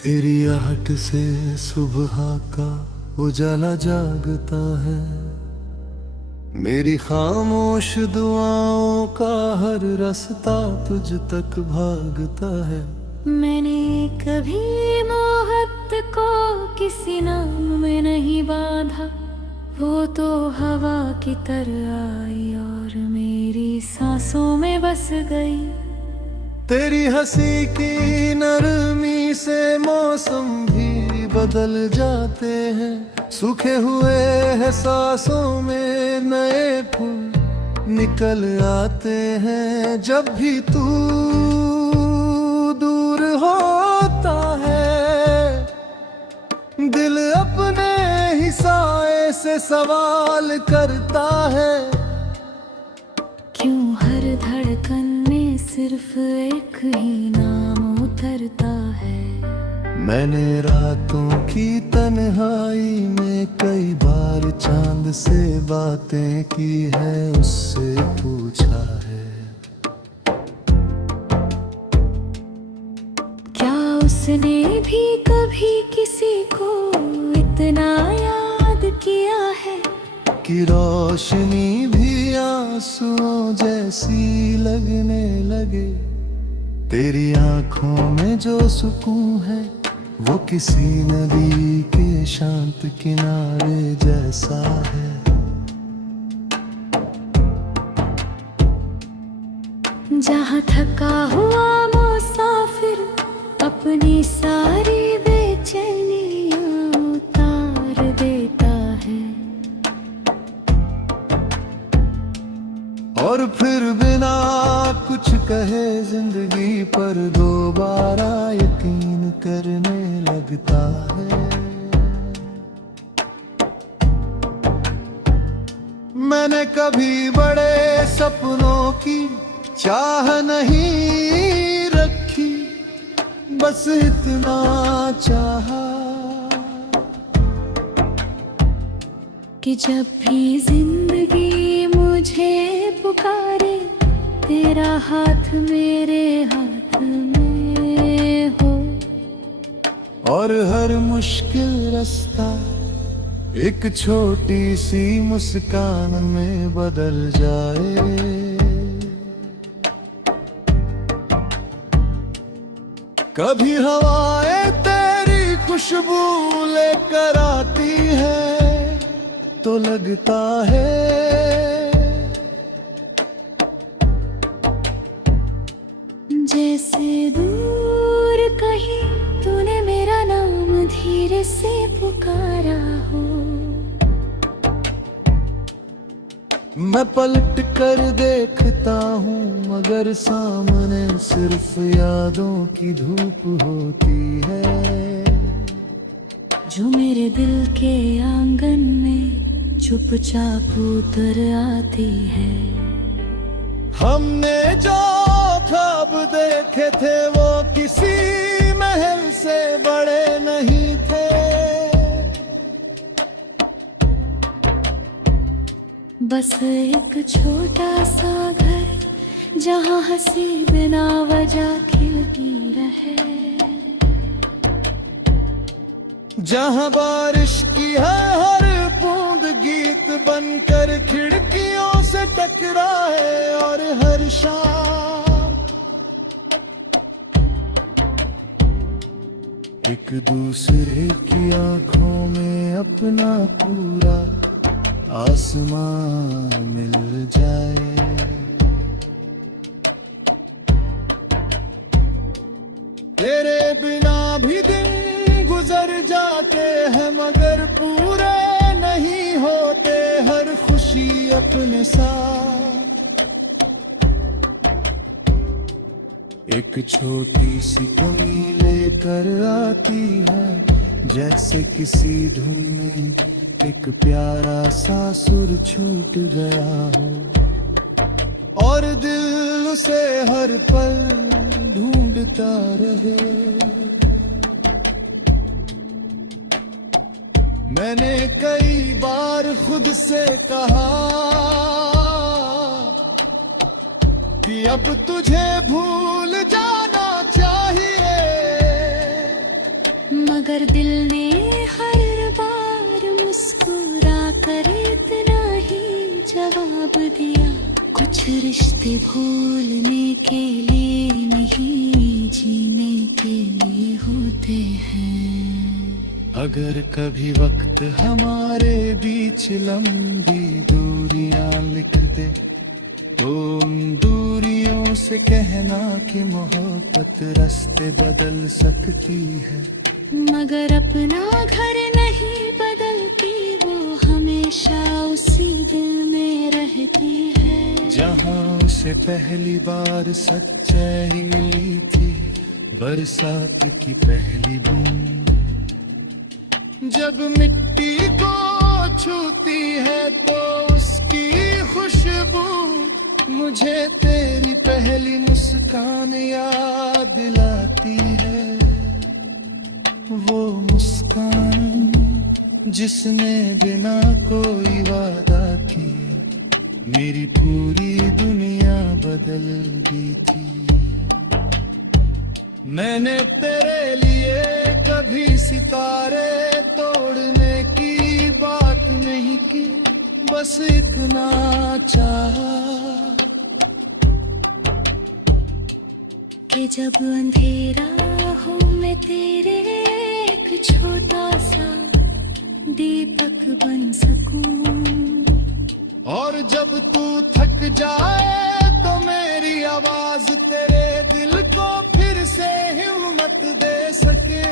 तेरी आहट से सुबह का उजाला जागता है। मेरी खामोश दुआओं का हर रास्ता तुझ तक भागता है। मैंने कभी मोहब्बत को किसी नाम में नहीं बांधा। वो तो हवा की तरह आई और मेरी सांसों में बस गई। तेरी हंसी की नरमी से मौसम भी बदल जाते हैं। सूखे हुए हैं सांसों में नए फूल निकल आते हैं। जब भी तू दूर होता है, दिल अपने ही साए से सवाल करता है। क्यों हर धड़कन में सिर्फ एक ही नाम उतरता है। मैंने रातों की तन्हाई में कई बार चांद से बातें की है, उससे पूछा है क्या उसने भी कभी किसी को इतना याद किया है कि रोशनी भी आंसुओं जैसी लगने लगे। तेरी आंखों में जो सुकून है वो किसी नदी के शांत किनारे जैसा है। जहाँ थका हुआ मुसाफिर अपनी सारी बेचैनियाँ उतार देता है। और फिर बिना कुछ कहे जिंदगी पर दोबारा यकीन करने लगता है। मैंने कभी बड़े सपनों की चाह नहीं रखी, बस इतना चाहा कि जब भी जिंदगी मुझे पुकारे तेरा हाथ मेरे हाथ में हो। और हर मुश्किल रास्ता एक छोटी सी मुस्कान में बदल जाए। कभी हवाएं तेरी खुशबू लेकर आती है तो लगता है जैसे दूर कहीं तूने मेरा नाम धीरे से पुकारा हो। मैं पलट कर देखता हूँ मगर सामने सिर्फ यादों की धूप होती है, जो मेरे दिल के आंगन में चुपचाप उतर आती है। हमने जो ख्वाब देखे थे वो किसी महल से बड़े नहीं थे। बस एक छोटा सा घर जहाँ हंसी बिना वजह खिलती रहे। जहाँ बारिश की है हर बूंद गीत बनकर खिड़कियों से टकराए। और हर शाम एक दूसरे की आंखों में अपना पूरा आसमान मिल जाए। तेरे बिना भी दिन गुजर जाते हैं मगर पूरे नहीं होते हर खुशी अपने साथ। एक छोटी सी कमी लेकर आती है जैसे किसी धुन में एक प्यारा सा सुर छूट गया हो। और दिल उसे हर पल ढूंढता रहे। मैंने कई बार खुद से कहा कि अब तुझे भूल जाना चाहिए। मगर दिल ने हर बार मुस्कुरा कर इतना ही जवाब दिया, कुछ रिश्ते भूलने के लिए नहीं, जीने के लिए होते हैं। अगर कभी वक्त हमारे बीच लंबी दूरियां लिख दे, तो उन दूरियों से कहना कि मोहब्बत रास्ते बदल सकती है। मगर अपना घर नहीं बदलती, वो हमेशा उसी दिल में रहती है जहाँ उसे पहली बार सच्चाई ली थी, बरसात की पहली बूंद। जब मिट्टी को छूती है तो उसकी खुशबू मुझे तेरी पहली मुस्कान याद दिलाती है। वो मुस्कान जिसने बिना कोई वादा किए मेरी पूरी दुनिया बदल दी थी। मैंने तेरे लिए कभी सितारे तोड़ने की बात नहीं की, बस इतना चाहा कि जब अंधेरा हो मैं तेरे एक छोटा सा दीपक बन सकूं, और जब तू थक जाए तो मेरी आवाज तेरे दिल को फिर से हिम्मत दे सके।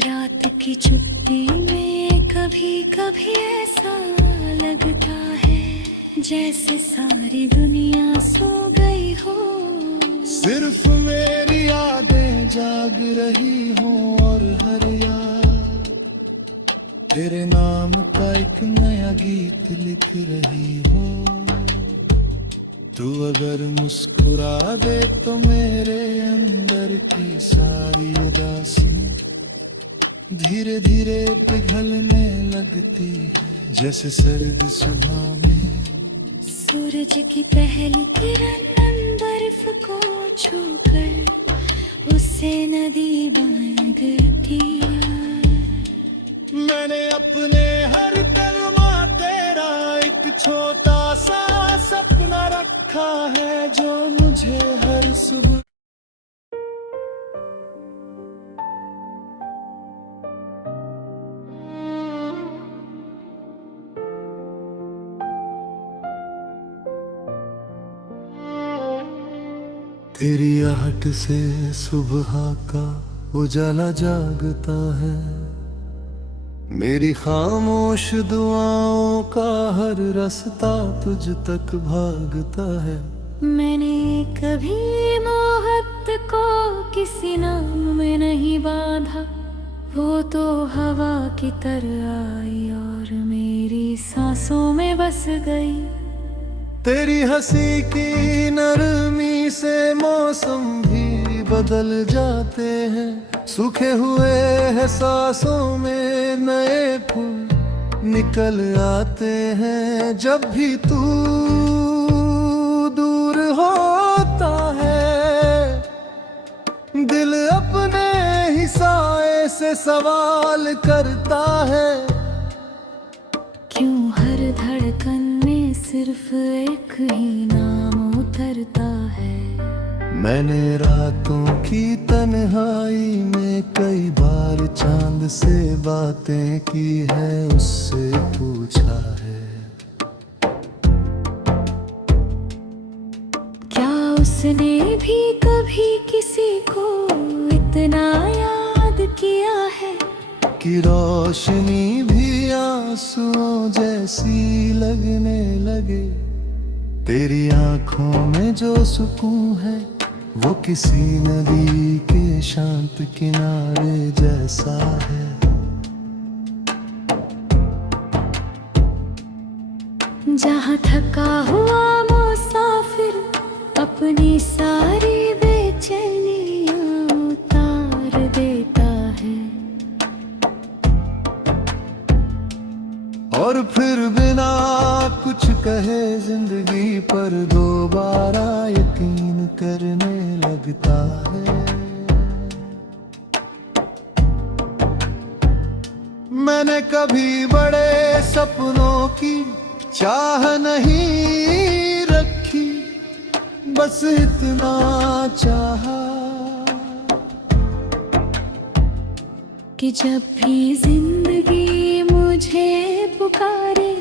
रात की चुप्पी में कभी कभी ऐसा लगता है जैसे सारी दुनिया सो गई हो, सिर्फ मेरी यादें जाग रही हो, और हर याद तेरे नाम का एक नया गीत लिख रही हो। तू अगर मुस्कुरा दे तो मेरे अंदर की सारी उदासी धीरे धीरे पिघलने लगती है, जैसे सर्द सुबह में सूरज की पहली किरण बर्फ को छूकर उससे नदी बन गिरती है। मैंने अपने हर कलमा तेरा एक छोटा सा सपना रखा है, जो मुझे हर सुबह तेरी आहट से सुबह का उजाला जागता है, मेरी खामोश दुआओं का हर रास्ता तुझ तक भागता है। मैंने कभी मोहब्बत को किसी नाम में नहीं बांधा, वो तो हवा की तरह आई और मेरी सांसों में बस गई। तेरी हंसी की नरमी से मौसम भी बदल जाते हैं, सूखे हुए हैं सांसों में नए फूल निकल आते हैं। जब भी तू दूर होता है दिल अपने ही साए से सवाल करता है, क्यों हर धड़कन में सिर्फ एक ही नाम उतरता है। मैंने रातों की तन्हाई में कई बार चांद से बातें की है, उससे पूछा है क्या उसने भी कभी किसी को इतना याद किया है कि रोशनी भी आंसुओं जैसी लगने लगे। तेरी आंखों में जो सुकून है वो किसी नदी के शांत किनारे जैसा है। जहाँ थका हुआ मुसाफिर अपनी सारी बेचैनियाँ उतार देता है, और फिर बिना कुछ कहे जिंदगी पर दोबारा यकीन कर गुजरने लगता है। मैंने कभी बड़े सपनों की चाह नहीं रखी, बस इतना चाहा कि जब भी जिंदगी मुझे पुकारे,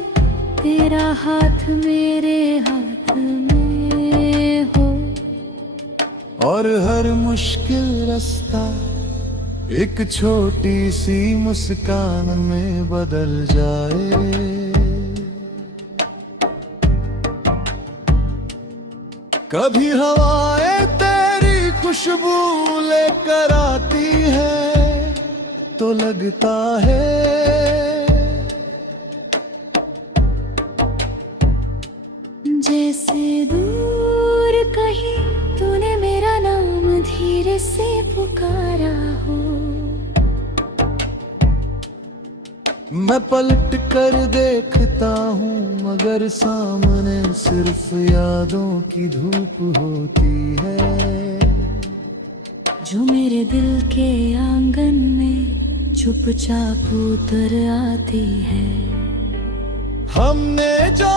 तेरा हाथ मेरे हाथ में हो, और हर मुश्किल रास्ता एक छोटी सी मुस्कान में बदल जाए। कभी हवाएं तेरी खुशबू लेकर आती है तो लगता है जैसे दूर कहीं तूने मेरा नाम धीरे से पुकारा हो। मैं पलट कर देखता हूँ मगर सामने सिर्फ यादों की धूप होती है, जो मेरे दिल के आंगन में चुपचाप उतर आती है। हमने जो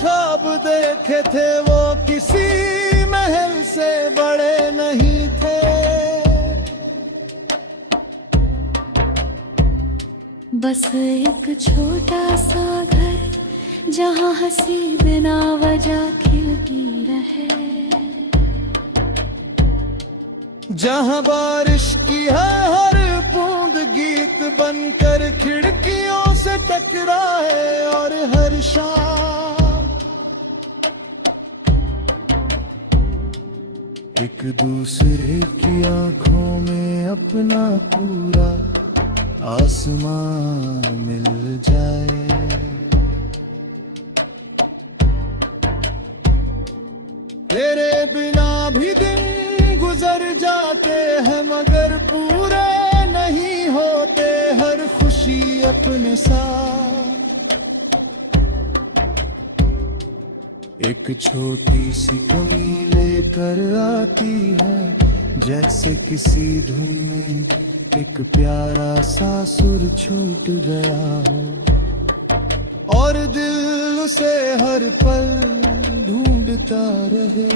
ख्वाब देखे थे वो किसी महल से बड़े नहीं थे, बस एक छोटा सा घर जहाँ हंसी बिना वजह खिलती रहे, जहाँ बारिश की है हर बूंद गीत बनकर खिड़कियों से टकराए, और हर शाम एक दूसरे की आंखों में अपना पूरा आसमां मिल जाए। तेरे बिना भी दिन गुजर जाते हैं मगर पूरे नहीं होते हर खुशी अपने साथ। एक छोटी सी कमी लेकर आती है जैसे किसी धुन में एक प्यारा सा सुर छूट गया हो, और दिल उसे हर पल ढूंढता रहे।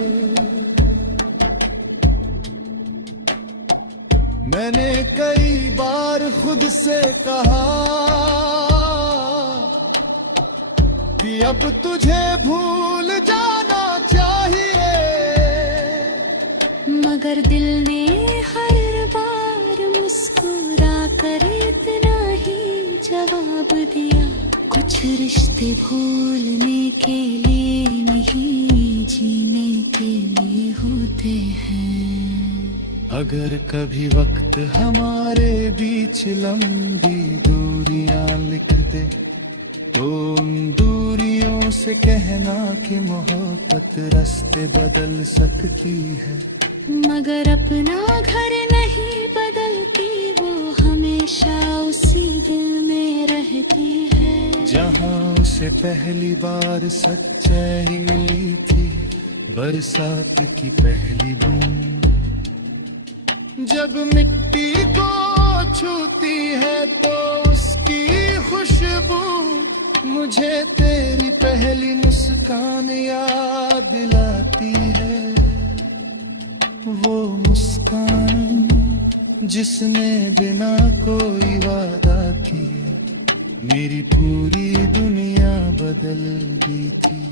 मैंने कई बार खुद से कहा कि अब तुझे भूल जाना चाहिए, मगर दिल ने हर बार मुस्कुरा कर इतना ही जवाब दिया, कुछ रिश्ते भूलने के लिए नहीं जीने के लिए होते हैं। अगर कभी वक्त हमारे बीच लंबी दूरियां लिख दे तो उन दूरियों से कहना कि मोहब्बत रास्ते बदल सकती है, मगर अपना घर नहीं बदलती, वो हमेशा उसी दिल में रहती है जहाँ उसे पहली बार सच्चाई मिली थी, बरसात की पहली बूंद जब मिट्टी को छूती है तो उसकी खुशबू मुझे तेरी पहली मुस्कान याद दिलाती है। वो मुस्कान जिसने बिना कोई वादा किए मेरी पूरी दुनिया बदल दी थी।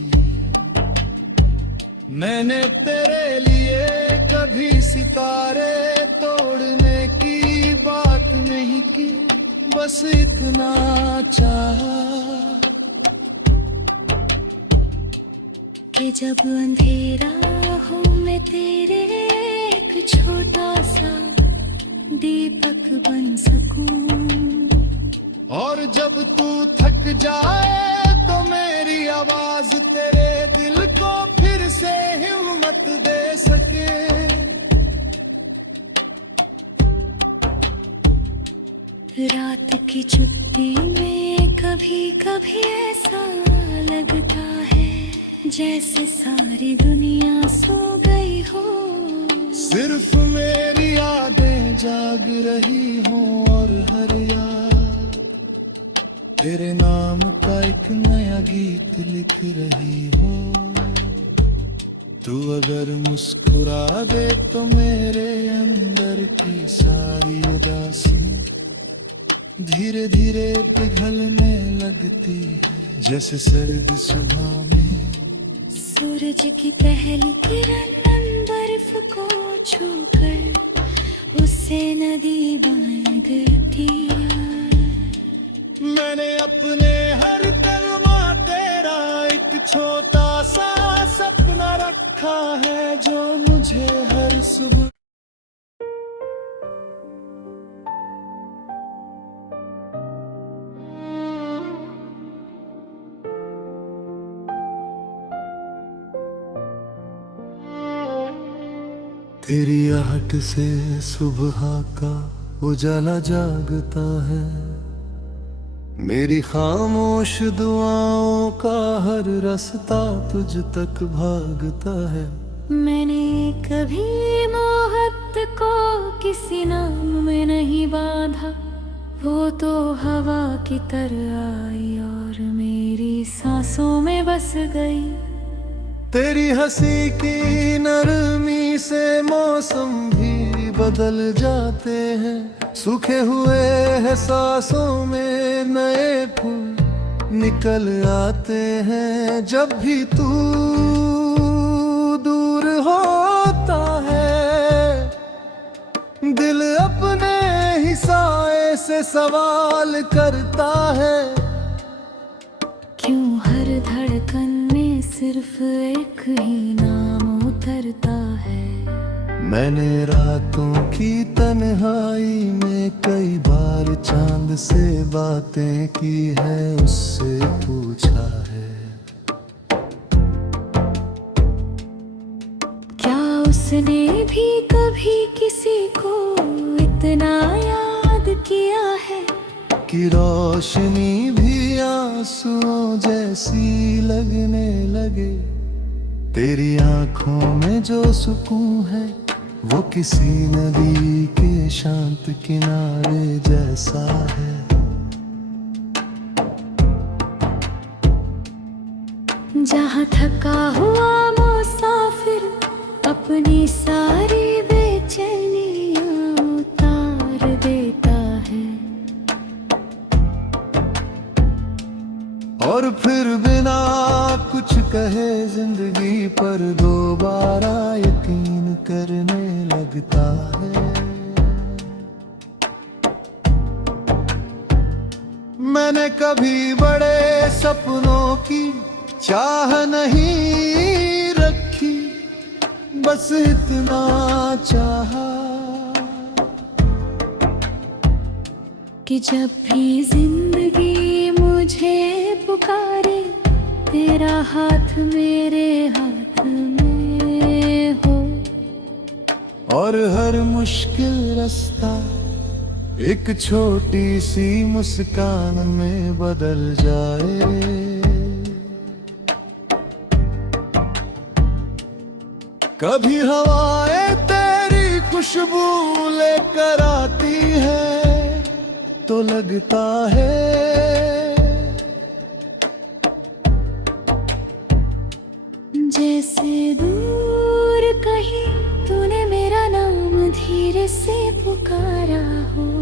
मैंने तेरे लिए कभी सितारे तोड़ने की बात नहीं की, बस इतना चाहा कि जब अंधेरा हो मैं तेरे एक छोटा सा दीपक बन सकूं, और जब तू थक जाए तो मेरी आवाज तेरे दिल को फिर से हिम्मत दे सके। रात की चुप्पी में कभी कभी ऐसा लगता है जैसे सारी दुनिया सो गई हो, सिर्फ मेरी यादें जाग रही हों और हर याद तेरे नाम का एक नया गीत लिख रही हो। तू अगर मुस्कुरा दे तो मेरे अंदर की सारी उदासी धीरे धीरे पिघलने लगती है, जैसे सर्द सुबह में सूरज की पहली किरण बर्फ को छूकर उससे नदी बन गिरती है। मैंने अपने हर कलमा तेरा एक छोटा सा सपना रखा है, जो मुझे हर सुबह तेरी आहट से सुबह का उजाला जागता है, मेरी खामोश दुआओं का हर रास्ता तुझ तक भागता है। मैंने कभी मोहब्बत को किसी नाम में नहीं बांधा, वो तो हवा की तरह आई और मेरी सांसों में बस गई। तेरी हंसी की नरमी से मौसम भी बदल जाते हैं, सूखे हुए हैं सांसों में नए फूल निकल आते हैं। जब भी तू दूर होता है दिल अपने ही साए से सवाल करता है, क्यों हर धड़कन में सिर्फ एक ही नाम उतरता है। मैंने रातों की तन्हाई में कई बार चांद से बातें की है, उससे पूछा है क्या उसने भी कभी किसी को इतना याद किया है कि रोशनी भी आंसुओं जैसी लगने लगे। तेरी आंखों में जो सुकून है वो किसी नदी के शांत किनारे जैसा है। जहाँ थका हुआ मुसाफिर अपनी सारी बेचैनियाँ उतार देता है, और फिर बिना कुछ कहे जिंदगी पर दोबारा यकीन करने लगता है। मैंने कभी बड़े सपनों की चाह नहीं रखी, बस इतना चाहा कि जब भी जिंदगी मुझे पुकारे तेरा हाथ मेरे हाथ में हो, और हर मुश्किल रास्ता एक छोटी सी मुस्कान में बदल जाए। कभी हवाएं तेरी खुशबू लेकर आती है तो लगता है जैसे दूर कहीं तूने मेरा नाम धीरे से पुकारा हो।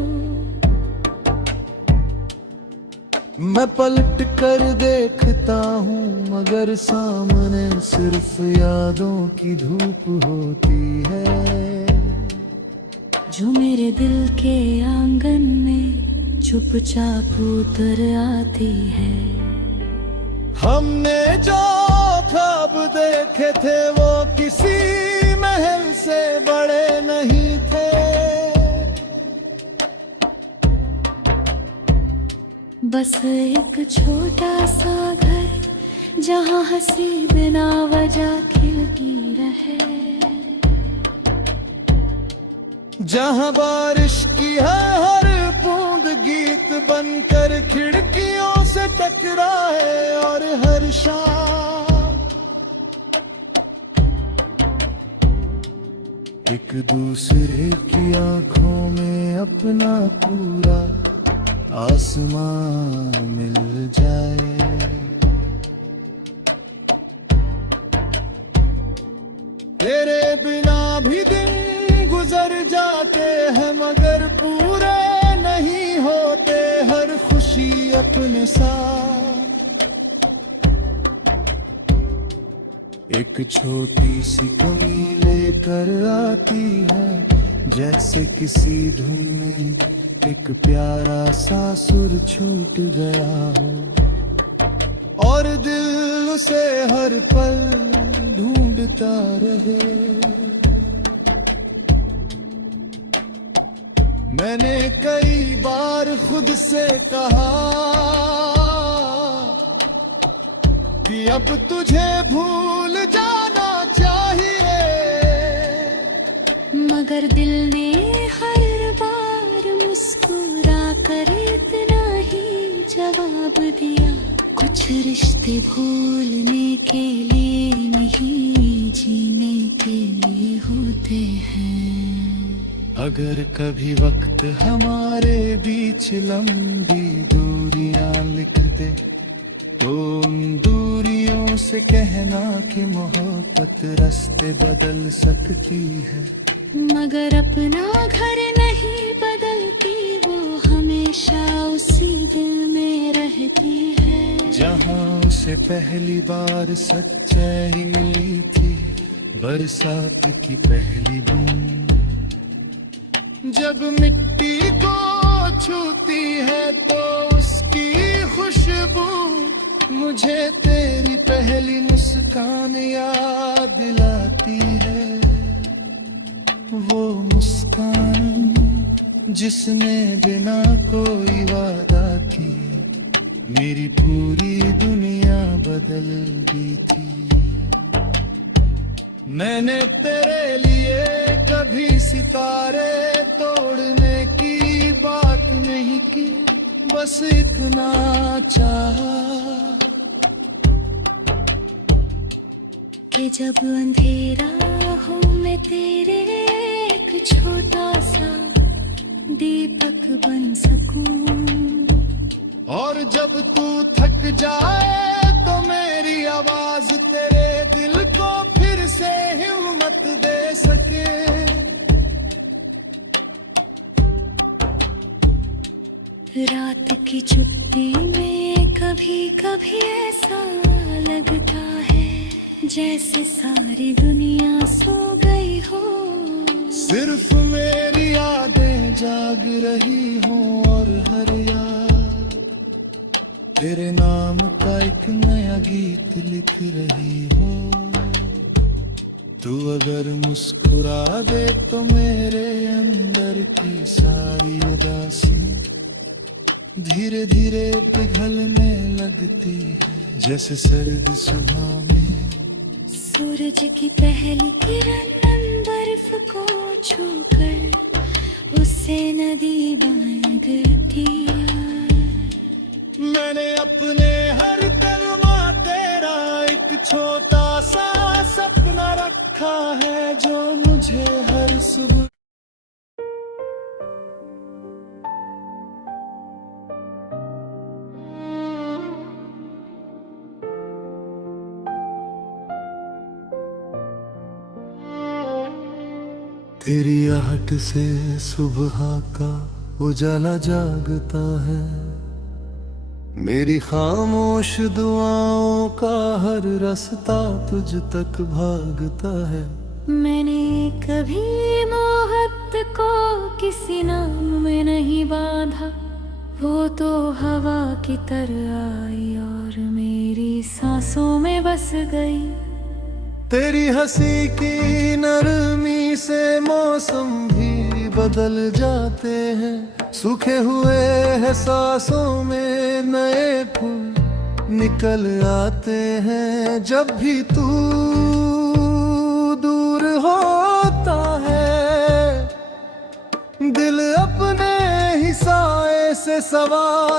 मैं पलट कर देखता हूँ मगर सामने सिर्फ यादों की धूप होती है, जो मेरे दिल के आंगन में चुपचाप उतर आती है। हमने जो ख्वाब देखे थे वो किसी महल से बड़े नहीं थे, बस एक छोटा सा घर जहाँ हंसी बिना वजह खिलती रहे, जहाँ बारिश की है हर बूंद गीत बनकर खिड़कियों से टकराए, और हर शाम एक दूसरे की आंखों में अपना पूरा आसमां मिल जाए। तेरे बिना भी दिन गुजर जाते हैं मगर पूरे नहीं होते हर खुशी अपने साथ। एक छोटी सी कमी लेकर आती है जैसे किसी धुन में एक प्यारा सा सुर छूट गया हो और दिल उसे हर पल ढूंढता रहे। मैंने कई बार खुद से कहा कि अब तुझे भूल जाना चाहिए, मगर दिल ने हर बार मुस्कुरा कर इतना ही जवाब दिया, कुछ रिश्ते भूलने के लिए नहीं जीने के लिए होते हैं। अगर कभी वक्त हमारे बीच लंबी दूरियां लिख दे तो उन दूरियों से कहना कि मोहब्बत रास्ते बदल सकती है, मगर अपना घर नहीं बदलती, वो हमेशा उसी दिल में रहती है जहाँ उसे पहली बार सच्चाई मिली थी, बरसात की पहली बूंद। जब मिट्टी को छूती है तो उसकी खुशबू मुझे तेरी पहली मुस्कान याद दिलाती है। वो मुस्कान जिसने बिना कोई वादा किए मेरी पूरी दुनिया बदल दी थी। मैंने तेरे लिए कभी सितारे तोड़ने की बात नहीं की, बस इतना चाहा कि जब अंधेरा हो मैं तेरे एक छोटा सा दीपक बन सकूं, और जब तू थक जाए तो मेरी आवाज तेरे दिल को फिर से हिम्मत दे सके। रात की चुप्पी में कभी कभी ऐसा लगता है जैसे सारी दुनिया सो गई हो, सिर्फ मेरी यादें जाग रही हो और हर याद तेरे नाम का एक नया गीत लिख रही हो। तू अगर मुस्कुरा दे तो मेरे अंदर की सारी उदासी धीरे धीरे पिघलने लगती है जैसे सर्द सुबह में सूरज की पहली किरण बर्फ को छूकर उससे नदी बन गिरती है। मैंने अपने हर कलमा तेरा एक छोटा सा सपना रखा है जो मुझे हर सुबह तेरी आहट से सुबह का उजाला जागता है, मेरी खामोश दुआओं का हर रास्ता तुझ तक भागता है। मैंने कभी मोहब्बत को किसी नाम में नहीं बांधा, वो तो हवा की तरह आई और मेरी सांसों में बस गई। तेरी हंसी की नरमी से मौसम भी बदल जाते हैं, सूखे हुए हैं सांसों में नए फूल निकल आते हैं। जब भी तू दूर होता है दिल अपने ही साए से सवार